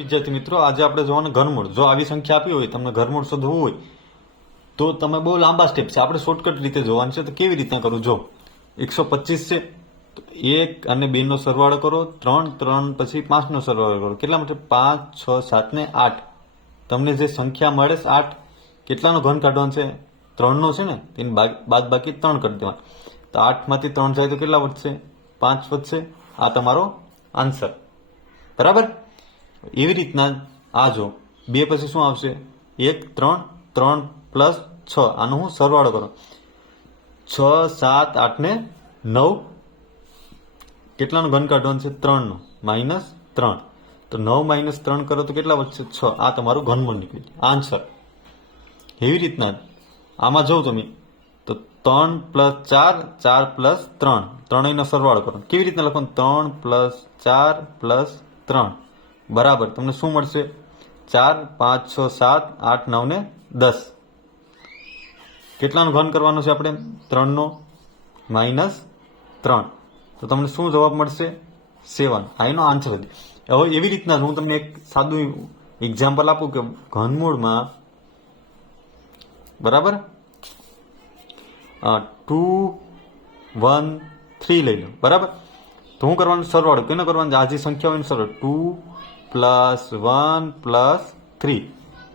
વિદ્યાર્થી મિત્રો, આજે આપણે જોવાનું ઘનમૂળ. જો આવી સંખ્યા આપી હોય તમને ઘનમૂળ શોધવું હોય તો તમે બહુ લાંબા સ્ટેપ છે, આપણે શોર્ટકટ રીતે જોવાનું છે. તો કેવી રીતના કરું? જો 125 છે તો 1 અને 2 નો સરવાળો કરો, 3 3 પછી 5 નો સરવાળો કરો. કેટલા માટે? 5 6 7 ને 8. તમને જે સંખ્યા મળે છે 8, કેટલાનો ઘન કાઢવાનો છે? 3 નો છે ને, તેની બાદ બાકી 3 કરી દેવા. તો 8 માંથી 3 જાય તો કેટલા વધશે? 5 વધશે. આ તમારો આન્સર. બરાબર. એવી રીતના આ જો 2 પછી શું આવશે? 1 3 3 પ્લસ 6. આનો હું સરવાળો કરો. 6 7 8 ને 9. કેટલાનો ઘન કાઢવાનો છે? 3 નો. માઇનસ 3. તો 9 માઇનસ 3 કરો તો કેટલા વધશે? 6. આ તમારું ઘનમૂળ નીકળી આન્સર. એવી રીતના આમાં જોઉં તમે તો 3 પ્લસ 4 4 પ્લસ 3 ત્રણેયનો સરવાળો કરો. કેવી રીતના લખવાનું? 3 પ્લસ 4 પ્લસ 3 બરાબર તમને શું મળશે? 4 5 6 7 8 9 ને 10. કેટલાનો ઘન કરવાનો છે આપણે? 3 નો. માઇનસ 3. તો તમને શું જવાબ મળશે? 7. આ એનો આન્સર હતી. હવે એવી રીતના હું તમને એક સાદું એક્ઝામ્પલ આપું કે ઘનમૂળમાં બરાબર 2 1 3 લઈ લો. બરાબર. તો હું કરવાનું? સરવાળો. કેનો કરવાનું? આ જે સંખ્યા હોય સરવાળો. 2 પ્લસ 1 પ્લસ 3.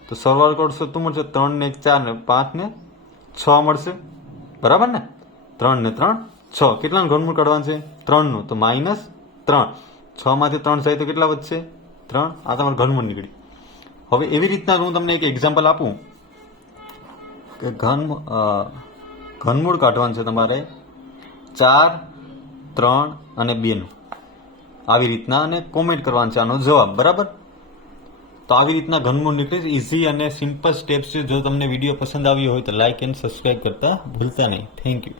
તો સરવાળો કરશો તો મળશે 3 ને 4 ને 5 ને 6 મળશે. બરાબર ને? 3 ને 3 6. કેટલાનું ઘનમૂળ કાઢવાનું છે? 3 નું. તો માઇનસ 3. 6 માંથી 3 જાય તો કેટલા વધશે? 3. આ તમારું ઘનમૂળ નીકળી. હવે એવી રીતના હું તમને એક એક્ઝામ્પલ આપું કે ઘનમૂળ કાઢવાનું છે તમારે 4 3 અને 2 નું. આવી રીતના અને કોમેન્ટ કરવાનું છે આનો જવાબ. બરાબર. તો આવી રીતના ઘનમૂળ નીકળે છે. ઇઝી અને સિમ્પલ સ્ટેપ્સ છે. જો તમને વિડીયો પસંદ આવ્યો હોય તો લાઇક એન્ડ સબસ્ક્રાઇબ કરતા ભૂલતા નહીં. Thank you.